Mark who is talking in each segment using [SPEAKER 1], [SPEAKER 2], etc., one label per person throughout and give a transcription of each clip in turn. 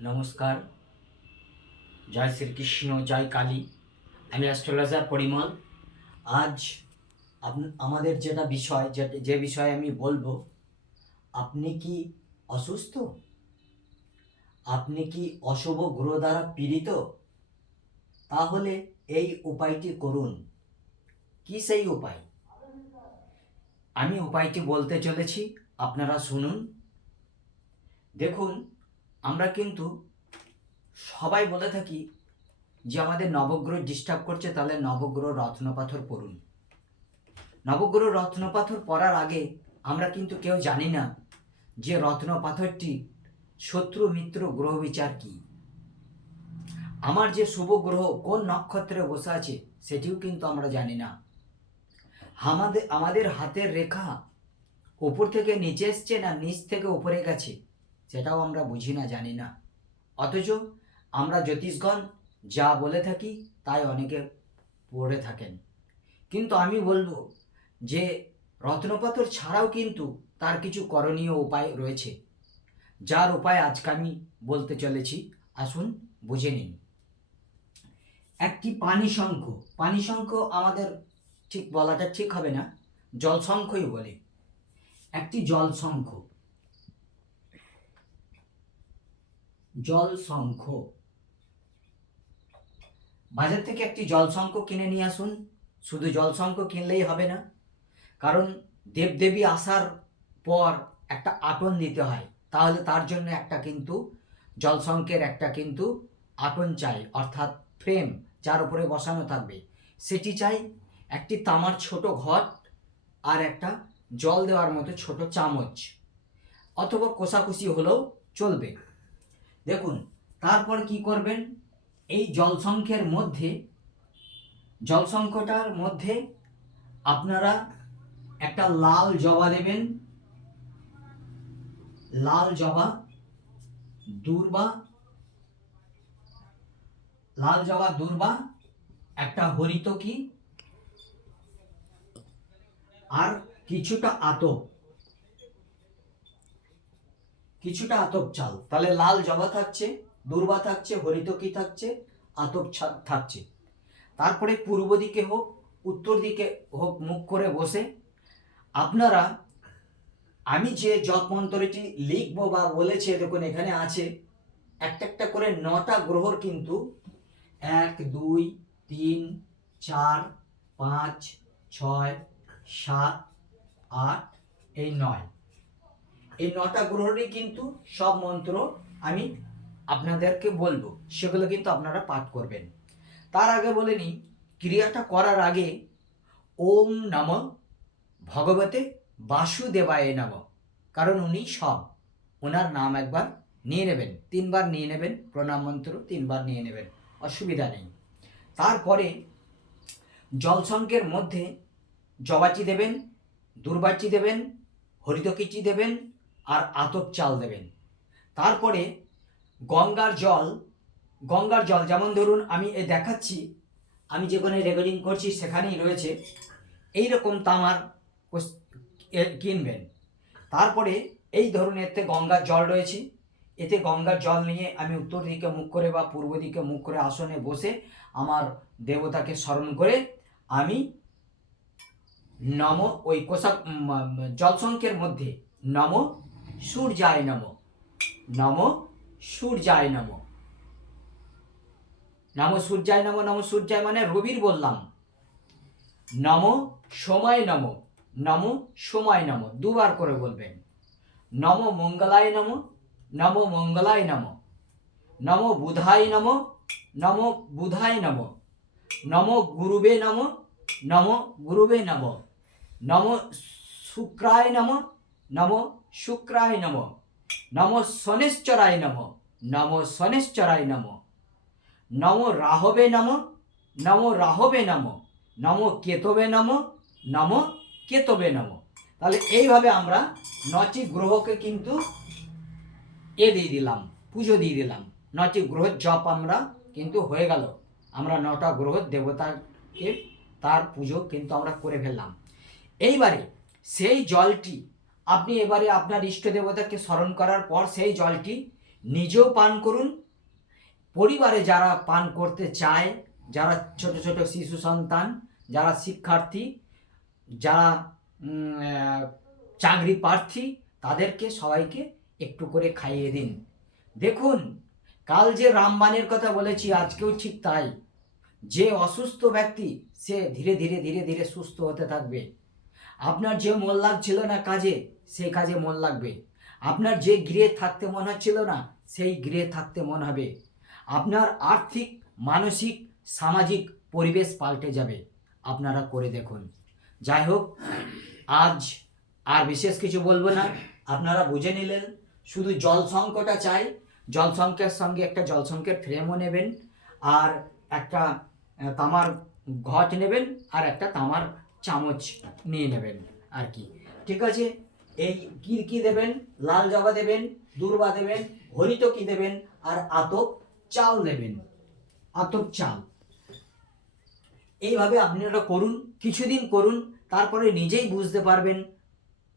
[SPEAKER 1] নমস্কার। জয় শ্রীকৃষ্ণ, জয় কালী। আমি অ্যাস্ট্রোলজার পরিমল। আজ আমাদের যেটা বিষয় যে বিষয়ে আমি বলব, আপনি কি অসুস্থ? আপনি কি অশুভ গ্রহ দ্বারা পীড়িত? তাহলে এই উপায়টি করুন। কি সেই উপায়? আমি উপায়টি বলতে চলেছি, আপনারা শুনুন। দেখুন আমরা কিন্তু সবাই বলে থাকি যে আমাদের নবগ্রহ ডিস্টার্ব করছে, তাহলে নবগ্রহ রত্নপাথর পড়ুন। নবগ্রহ রত্নপাথর পড়ার আগে আমরা কিন্তু কেউ জানি না যে রত্নপাথরটি শত্রু, মিত্র, গ্রহ বিচার কি। আমার যে শুভ গ্রহ কোন নক্ষত্রে বসে আছে সেটিও কিন্তু আমরা জানি না। আমাদের আমাদের হাতের রেখা উপর থেকে নিচে এসছে না নিচ থেকে উপরে গেছে? সেটাও আমরা বুঝি না, জানি না। অথচ আমরা জ্যোতিষগণ যা বলে থাকি তাই অনেকে পড়ে থাকেন। কিন্তু আমি বলব যে রত্নপাথর ছাড়াও কিন্তু তার কিছু করণীয় উপায় রয়েছে। যার উপায় আজকে আমি বলতে চলেছি। আসুন বুঝে নিন। একটি পানি শঙ্খ। পানি শঙ্খ আমাদের ঠিক বলাটা ঠিক হবে না। জল শঙ্খই বলে। একটি জল শঙ্খ জল শঙ্খ। বাজার থেকে একটি জল শঙ্খ কিনে নিয়ে আসুন। শুধু জল শঙ্খ কিনলেই হবে না, কারণ দেবদেবী আসার পর একটা আটন দিতে হয়। তাহলে তার জন্য একটা কিন্তু জলশঙ্কের একটা কিন্তু আটন চাই, অর্থাৎ ফ্রেম যার উপরে বসানো থাকবে। সেটি চাই একটি তামার ছোট ঘট আর একটা জল দেওয়ার মতো ছোট চামচ, অথবা কোষাকুষি হলেও চলবে। দেখুন, তারপর কি করবেন? এই জলসংখ্যের মধ্যে, জলসংখ্যটার মধ্যে আপনারা একটা লাল জবা দেবেন। লাল জবা দুর্বা, লাল জবা দূর্বা, একটা হরিতকি আর কিছুটা আতপ। কিছুটা আতপ চাল। তাহলে লাল জবা থাকছে, দুর্বা থাকছে হরিতকি থাকছে? আতপ থাকছে। তারপরে পূর্ব দিকে হোক, উত্তর দিকে হোক, মুখ করে বসে। আপনারা, আমি যে জপ মন্ত্রটি লিখব বা বলেছে, দেখুন, এখানে আছে, একটা একটা করে নটা গ্রহর কিন্তু এক, দুই, তিন, চার, পাঁচ, ছয়, সাত, আট, এই নয়। এই নটা গ্রহরই কিন্তু সব মন্ত্র আমি আপনাদেরকে বলব। সেগুলো কিন্তু আপনারা পাঠ করবেন। তার আগে বলে নিই, ক্রিয়াটা করার আগে ওম নম ভগবতে বাসুদেবায় নম। কারণ উনি সব। ওনার নাম একবার নিয়ে নেবেন। তিনবার নিয়ে নেবেন প্রণাম মন্ত্র, তিনবার নিয়ে নেবেন। অসুবিধা নেই। তারপরে জলসংকের মধ্যে জবাচি দেবেন, দুর্বাচি দেবেন, হরিতকিচি দেবেন আর আতপ চাল দেবেন। তারপরে গঙ্গার জল গঙ্গার জল, যেমন ধরুন আমি এ দেখাচ্ছি, আমি যেখানে রেকর্ডিং করছি সেখানেই রয়েছে এই রকম তামার কিনবেন। তারপরে এই ধরুন এতে গঙ্গার জল রয়েছে, এতে গঙ্গার জল নিয়ে আমি উত্তর দিকে মুখ করে বা পূর্ব দিকে মুখ করে আসনে বসে আমার দেবতাকে স্মরণ করে আমি নম ওই কোষা জলসংখ্যের মধ্যে নম সূর্যায় নম। নম সূর্যায় নম। নম সূর্যায় নম নম সূর্যায় মানে রবির বললাম। নম সময় নম নম সময় নম, দুবার করে বলবেন। নম মঙ্গলায় নম নম মঙ্গলায় নম। নম বুধায় নম নম বুধায় নম। নম গুরুবে নম নম গুরুবে নম। নম শুক্রায় নম নম শুক্রায় নম। নম শনেশ্চরায় নম। নম শনেশ্চরায় নম। নম রাহবে নম। নম রাহবে নম। নম কেতবে নম। নম কেতবে নম। তাহলে এইভাবে আমরা নটি গ্রহকে কিন্তু এ দিয়ে দিলাম, পুজো দিয়ে দিলাম। নটি গ্রহ জপ আমরা কিন্তু হয়ে গেল। আমরা নটা গ্রহ দেবতাকে তার পুজো কিন্তু আমরা করে ফেললাম। এইবারে সেই জলটি আপনি এবারে আপনার ইষ্ট দেবতাকে স্মরণ করার পর সেই জলটি নিজেও পান করুন। পরিবারে যারা পান করতে চায়, যারা ছোট ছোট শিশু সন্তান, যারা শিক্ষার্থী, যারা চাকরি প্রার্থী, তাদেরকে সবাইকে একটু করে খাইয়ে দিন। দেখুন, কাল যে রামবানের কথা বলেছি, আজকেও ঠিক তাই। যে অসুস্থ ব্যক্তি, সে ধীরে ধীরে ধীরে ধীরে সুস্থ হতে থাকবে। আপনার যে মন লাগছিল না কাজে, সেই কাজে মন লাগবে। আপনার যে গৃহে থাকতে মন হচ্ছিল না, সেই গৃহে থাকতে মন হবে। আপনার আর্থিক, মানসিক, সামাজিক পরিবেশ পাল্টে যাবে। আপনারা করে দেখুন। যাই হোক, আজ আর বিশেষ কিছু বলব না। আপনারা বুঝে নিলেন, শুধু জল সংকটা চাই। জল সংখ্যার সঙ্গে একটা জল সংখ্যার ফ্রেমও নেবেন, আর একটা তামার ঘট নেবেন, আর একটা তামার চামচ নিয়ে নেবেন আর কি। ঠিক আছে? এই কি কি দেবেন? লাল জবা দেবেন, দুর্বা দেবেন, হরিত কি দেবেন, আর আতপ চাল দেবেন। আতপ চাল। এইভাবে আপনারা করুন, কিছুদিন করুন, তারপরে নিজেই বুঝতে পারবেন,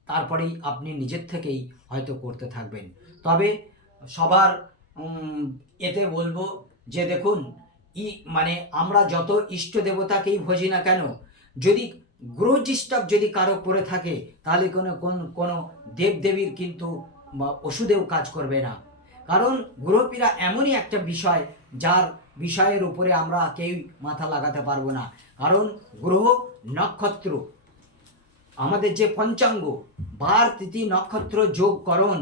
[SPEAKER 1] তারপরেই আপনি নিজের থেকেই হয়তো করতে থাকবেন। তবে সবার এতে বলব যে দেখুন, ই মানে আমরা যত ইষ্ট দেবতাকেই ভজি না কেন, যদি গ্রহ ডিস্টার্ব যদি কারও করে থাকে, তাহলে কোনো, কোন, কোনো দেবদেবীর কিন্তু ওষুধেও কাজ করবে না। কারণ গ্রহপীড়া এমনই একটা বিষয়, যার বিষয়ের উপরে আমরা কেউ মাথা লাগাতে পারব না। কারণ গ্রহ নক্ষত্র, আমাদের যে পঞ্চাঙ্গ, বার তিথি নক্ষত্র যোগকরণ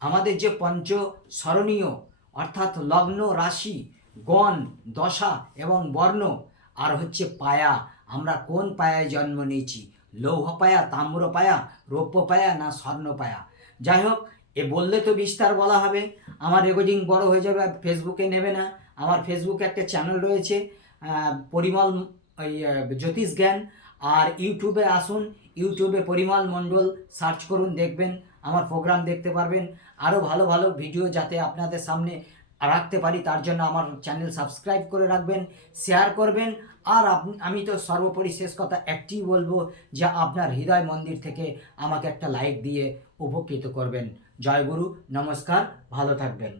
[SPEAKER 1] আমাদের যে পঞ্চ স্মরণীয়, অর্থাৎ লগ্ন রাশি, গণ, দশা এবং বর্ণ আর হচ্ছে পায়া। আমরা কোন পায়ায় জন্ম নিয়েছি? লৌহ পায়া, তাম্র পায়া, রৌপ্য পায়া না স্বর্ণ পায়া? যাই হোক, এ বললে তো বিস্তার বলা হবে। আমার রেকর্ডিং বড় হয়ে যাবে, আর ফেসবুকে নেবে না। আমার ফেসবুকে একটা চ্যানেল রয়েছে পরিমল জ্যোতিষ জ্ঞান। আর ইউটিউবে আসুন ইউটিউবে পরিমল মণ্ডল সার্চ করুন, দেখবেন, আমার প্রোগ্রাম দেখতে পারবেন। আরও ভালো ভালো ভিডিও যাতে আপনাদের সামনে রাখতে পারি, তার জন্য আমার চ্যানেল সাবস্ক্রাইব করে রাখবেন শেয়ার করবেন। আর আমি তো সর্বোপরি শেষ কথা একটি বলব যে আপনার হৃদয় মন্দির থেকে আমাকে একটা লাইক দিয়ে উপকৃত করবেন। জয় গুরু, নমস্কার, ভালো থাকবেন।